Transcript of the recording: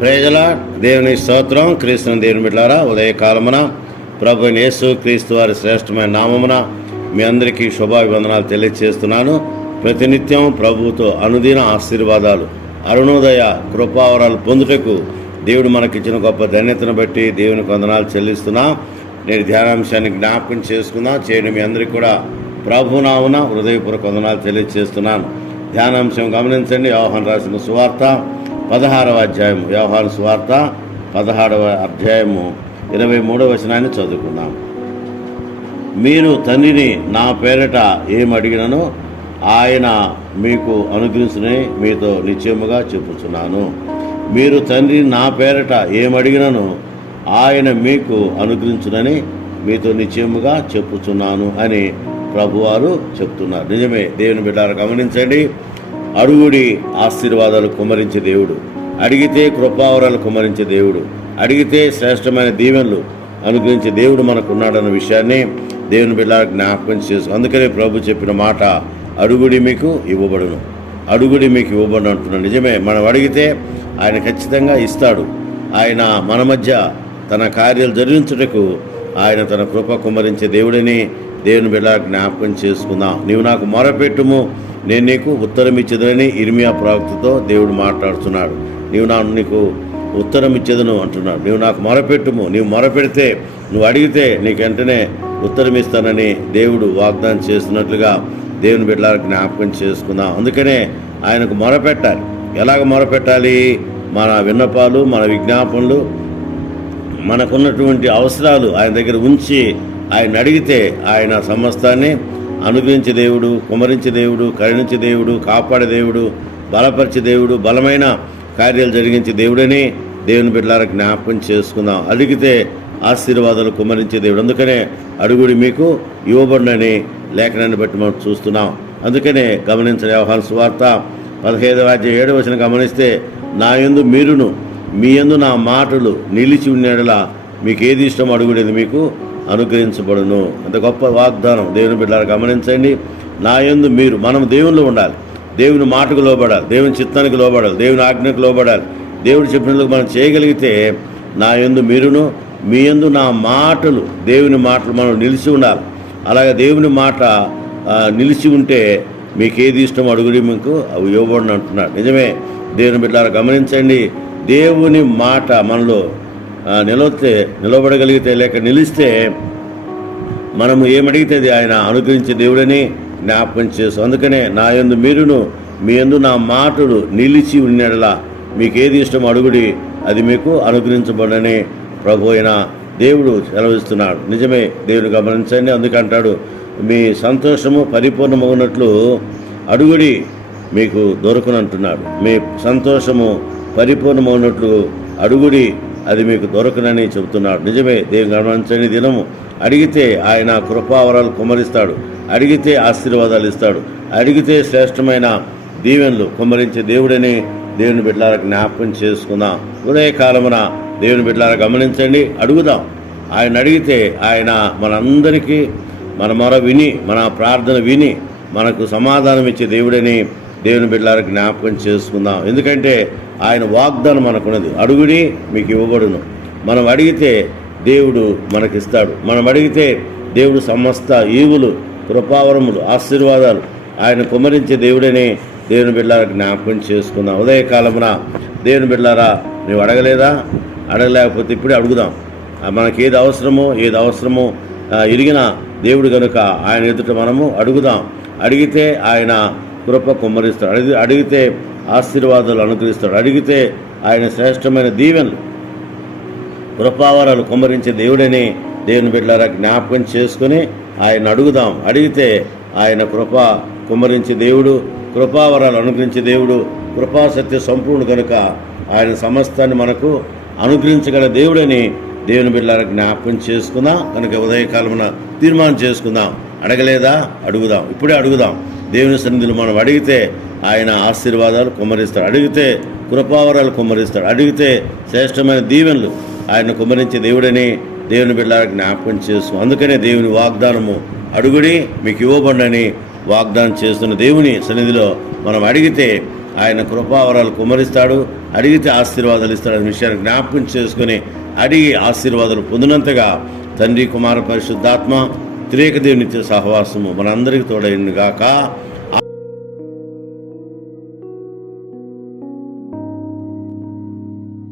ప్రజల దేవుని స్తోత్రం. క్రీస్తుని దేవుని బిడ్డారా ఉదయకాలమున ప్రభు యేసు క్రీస్తు వారి శ్రేష్టమైన నామమున మీ అందరికీ శుభాభివందనాలు తెలియజేస్తున్నాను ప్రతినిత్యం ప్రభుతో అనుదిన ఆశీర్వాదాలు అరుణోదయ కృపావరాలు పొందుటకు దేవుడు మనకిచ్చిన గొప్ప ధన్యతను బట్టి దేవుని వందనాలు చెల్లిస్తున్నా. నేను ధ్యానాంశాన్ని జ్ఞాపకం చేసుకున్నా చేయడం మీ అందరికీ కూడా ప్రభునామున హృదయపూర్వక వందనాలు తెలియజేస్తున్నాను ధ్యానాంశం గమనించండి వ్యవహాన్ రాసిన సువార్త. పదహారవ అధ్యాయము. వ్యవహార సువార్త పదహారవ అధ్యాయము ఇరవై మూడవ వచనాన్ని చదువుకున్నాం మీరు తండ్రిని నా పేరట ఏం ఆయన మీకు అనుగ్రహించునే మీతో నిశ్చయముగా చెప్పుచున్నాను. మీరు తండ్రి నా పేరట ఏమడిగినను ఆయన మీకు అనుగ్రహించునని మీతో నిశ్చయముగా చెప్పుచున్నాను అని ప్రభువారు చెప్తున్నారు. నిజమే దేవుని బిడ్డారు గమనించండి. అడుగుడి ఆశీర్వాదాలు కుమరించే దేవుడు. అడిగితే కృపావరాలు కుమరించే దేవుడు. అడిగితే శ్రేష్టమైన దీవెనలు అనుగ్రహించే దేవుడు మనకున్నాడన్న విషయాన్ని దేవుని బిడ్డ జ్ఞాపకం చేసు. అందుకనే ప్రభు చెప్పిన మాట అడుగుడి మీకు ఇవ్వబడును. అడుగుడి మీకు ఇవ్వబడును అంటున్నాను నిజమే మనం అడిగితే ఆయన ఖచ్చితంగా ఇస్తాడు. ఆయన మన మధ్య తన కార్యాలు జరిగించుటకు ఆయన తన కృప కుమరించే దేవుడిని దేవుని బిడ్డ జ్ఞాపకం చేసుకుందాం. నీవు నాకు మొరపెట్టుము నేను నీకు ఉత్తరం ఇచ్చేదని ఇర్మియా ప్రవక్తతో దేవుడు మాట్లాడుతున్నాడు. నీవు నా నీకు ఉత్తరం ఇచ్చేదను అంటున్నాడు. నీవు నాకు మొరపెట్టుము. నీవు మొరపెడితే నువ్వు అడిగితే నీకు వెంటనే ఉత్తరం ఇస్తానని దేవుడు వాగ్దానం చేస్తున్నట్లుగా దేవుని బిడ్డలకు జ్ఞాపకం చేసుకుందాం. అందుకనే ఆయనకు మొరపెట్టాలి. ఎలాగ మొరపెట్టాలి? మన విన్నపాలు మన విజ్ఞాపనలు మనకున్నటువంటి అవసరాలు ఆయన దగ్గర ఉంచి ఆయన అడిగితే ఆయన సమస్తాన్ని అనుగ్రహించే దేవుడు కుమరించే దేవుడు కరుణించే దేవుడు కాపాడే దేవుడు బలపరిచే దేవుడు బలమైన కార్యాలు జరిగించే దేవుడని దేవుని బిడ్డలారా జ్ఞాపకం చేసుకుందాం. అడిగితే ఆశీర్వాదాలు కుమరించే దేవుడు. అందుకనే అడుగుడి మీకు ఇవ్వబడినని లేఖనాన్ని బట్టి మనం చూస్తున్నాం. అందుకనే గమనించిన వ్యవహార సువార్త పదహైదవ అధ్యాయం ఏడు వచ్చిన గమనిస్తే నా యందు మీరును మీ యందు నా మాటలు నిలిచి ఉండేలా మీకు ఏది ఇష్టం అడుగుడేది మీకు అనుగ్రహించబడును. అంత గొప్ప వాగ్దానం దేవుని బిడ్డలారా గమనించండి. నా యందు మీరు మనం దేవుళ్ళు ఉండాలి. దేవుని మాటకు లోబడాలి. దేవుని చిత్తానికి లోబడాలి. దేవుని ఆజ్ఞకు లోబడాలి. దేవుడు చెప్పినందుకు మనం చేయగలిగితే నా యందు మీరును మీ యందు నా మాటలు దేవుని మాటలు మనం నిలిచి ఉండాలి. అలాగే దేవుని మాట నిలిచి ఉంటే మీకు ఏది ఇష్టం అడుగుడి మీకు అవి ఇవ్వబడిన అంటున్నాడు నిజమే. దేవుని బిడ్డారు గమనించండి. దేవుని మాట మనలో నిలవతే నిలబడగలిగితే లేక నిలిస్తే మనము ఏమడిగితే ఆయన అనుగ్రహించే దేవుడని జ్ఞాపకం చేసు అందుకనే నా యందు మీరును మీ యందు నా మాటలు నిలిచి ఉన్నడలా మీకు ఏది ఇష్టం అడుగుడి అది మీకు అనుగ్రహించబడని ప్రభు అయిన దేవుడు సెలవిస్తున్నాడు. నిజమే దేవుడు గమనించండి అందుకంటాడు మీ సంతోషము పరిపూర్ణమవునట్లు అడుగుడి మీకు దొరకనంటున్నాడు. మీ సంతోషము పరిపూర్ణమవునట్లు అడుగుడి అది మీకు దొరకనని చెబుతున్నాడు. నిజమే దేవుని గమనించని దినము. అడిగితే ఆయన కృపావరాలు కుమరిస్తాడు అడిగితే ఆశీర్వాదాలు ఇస్తాడు. అడిగితే శ్రేష్టమైన దీవెనలు కుమరించే దేవుడని దేవుని బిడ్డలారా జ్ఞాపకం చేసుకుందాం. ఉదయకాలమున దేవుని బిడ్డలారా గమనించండి అడుగుదాం. ఆయన అడిగితే ఆయన మనందరికీ మన మొర విని మన ప్రార్థన విని మనకు సమాధానం ఇచ్చే దేవుడని దేవుని బిడ్డలారా జ్ఞాపకం చేసుకుందాం. ఎందుకంటే ఆయన వాగ్దానం మనకున్నది. అడుగుడి మీకు ఇవ్వబడును. మనం అడిగితే దేవుడు మనకిస్తాడు. మనం అడిగితే దేవుడు సమస్త ఈవులు కృపావరములు ఆశీర్వాదాలు ఆయన కుమరించే దేవుడని దేవుని బిడ్డలారా జ్ఞాపకం చేసుకుందాం. ఉదయకాలమున దేవుని బిడ్డలారా నువ్వు అడగలేదా? అడగలేకపోతే ఇప్పుడే అడుగుదాం. మనకి ఏది అవసరమో ఏది అవసరమో ఇరిగిన దేవుడు కనుక ఆయన ఎదుట మనము అడుగుదాం. అడిగితే ఆయన కృప కుమ్మరిస్తాడు. అడిగి అడిగితే ఆశీర్వాదాలు అనుగ్రహిస్తాడు. అడిగితే ఆయన శ్రేష్టమైన దీవెనలు. కృపావరాలు కుమ్మరించే దేవుడని దేవుని బిడ్డలారా జ్ఞాపకం చేసుకుని ఆయన అడుగుదాం. అడిగితే ఆయన కృప కుమరించే దేవుడు కృపావరాలు అనుగ్రహించే దేవుడు కృపాసత్య సంపూర్ణుడు కనుక ఆయన సమస్తాన్ని మనకు అనుగ్రహించగల దేవుడని దేవుని బిడ్డలారా జ్ఞాపకం చేసుకుందాం. కనుక ఉదయకాలమున తీర్మానం చేసుకుందాం. అడగలేదా? అడుగుదాం. ఇప్పుడే అడుగుదాం. దేవుని సన్నిధిలో మనం అడిగితే ఆయన ఆశీర్వాదాలు కుమ్మరిస్తాడు. అడిగితే కృపావరాలు కుమ్మరిస్తాడు. అడిగితే శ్రేష్టమైన దీవెనలు ఆయన కుమ్మరించే దేవుడని దేవుని బిడ్డ జ్ఞాపకం చేస్తాం అందుకనే దేవుని వాగ్దానము అడుగుడి మీకు ఇవ్వబడని వాగ్దానం చేస్తున్న దేవుని సన్నిధిలో మనం అడిగితే ఆయన కృపావరాలు కుమరిస్తాడు అడిగితే ఆశీర్వాదాలు ఇస్తాడు అనే విషయాన్ని జ్ఞాపకం చేసుకుని అడిగి ఆశీర్వాదాలు పొందినంతగా తండ్రి కుమార పరిశుద్ధాత్మ త్రేక దేవునిత్య సహవాసము మనందరికీ తోడైందిగాక గాక.